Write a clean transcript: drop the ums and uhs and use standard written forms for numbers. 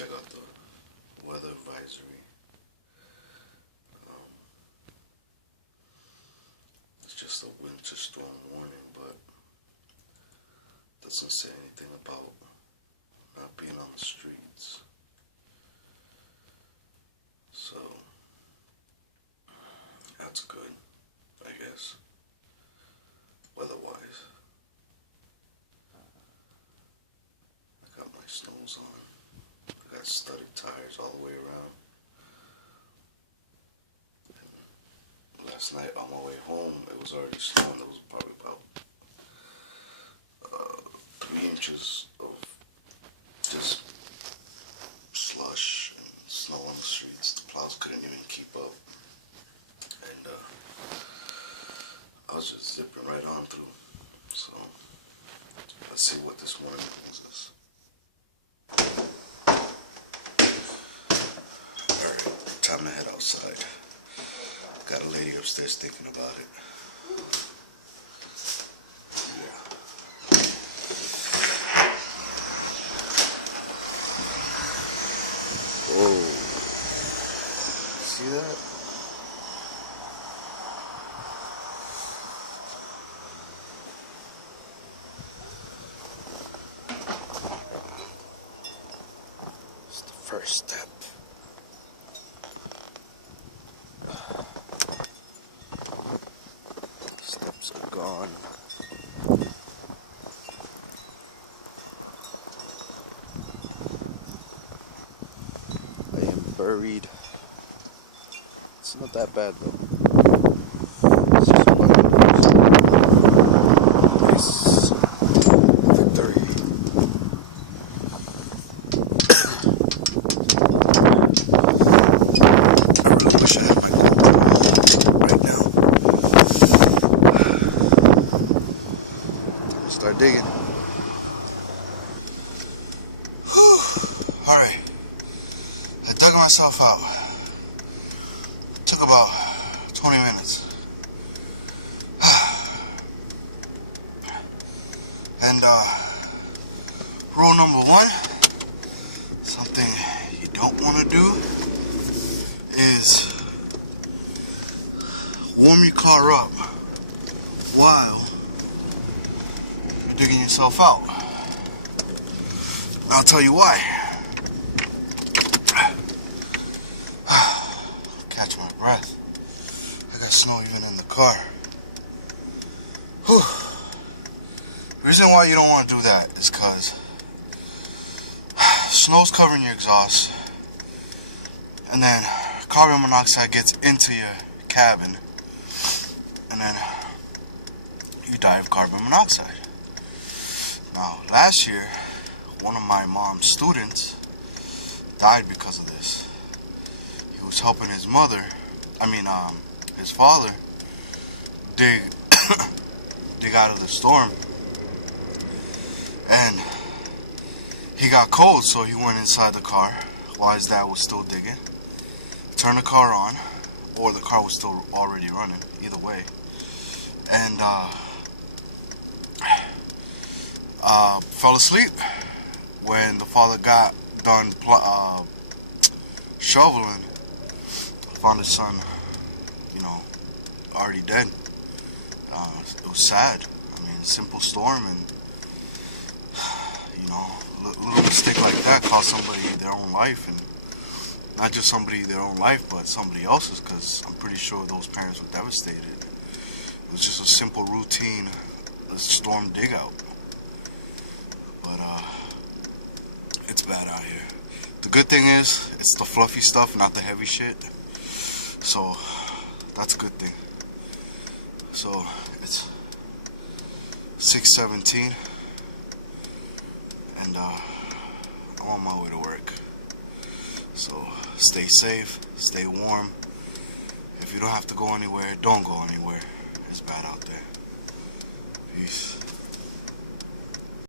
check out the weather advisory. It's just a winter storm warning, but it doesn't say anything about not being on the streets. So that's good, I guess, weather-wise. I got my snows on. I got studded tires all the way around. And last night on my way home, it was already snowing. There was probably about 3 inches of just slush and snow on the streets. The plows couldn't even keep up. And I was just zipping right on through. So let's see what this morning brings us. Alright, time to head outside. Got a lady upstairs thinking about it. Yeah. Whoa. See that? It's the first step. Steps are gone. I am buried. It's not that bad though. It's just yes. Victory. I really wish I had my GoPro right now. Time to start digging. Alright. I dug myself out. It took about 20 minutes. And rule number 1, something you don't want to do is warm your car up while you're digging yourself out. I'll tell you why. Catch my breath. I got snow even in the car. Whew. The reason why you don't want to do that is because snow's covering your exhaust, and then carbon monoxide gets into your cabin, and then you die of carbon monoxide. Now, last year, one of my mom's students died because of this. He was helping his his father dig out of the storm, and he got cold, so he went inside the car while his dad was still digging, turned the car on, or the car was still already running, either way, and fell asleep. When the father got done shoveling, found his son, already dead. It was sad. I mean, simple storm, and a little mistake like that cost somebody their own life, and not just somebody their own life, but somebody else's, because I'm pretty sure those parents were devastated. It was just a simple routine storm dig out. But it's bad out here. The good thing is, it's the fluffy stuff, not the heavy shit. So that's a good thing. So it's 6:17, and I'm on my way to work. So stay safe, stay warm. If you don't have to go anywhere, don't go anywhere.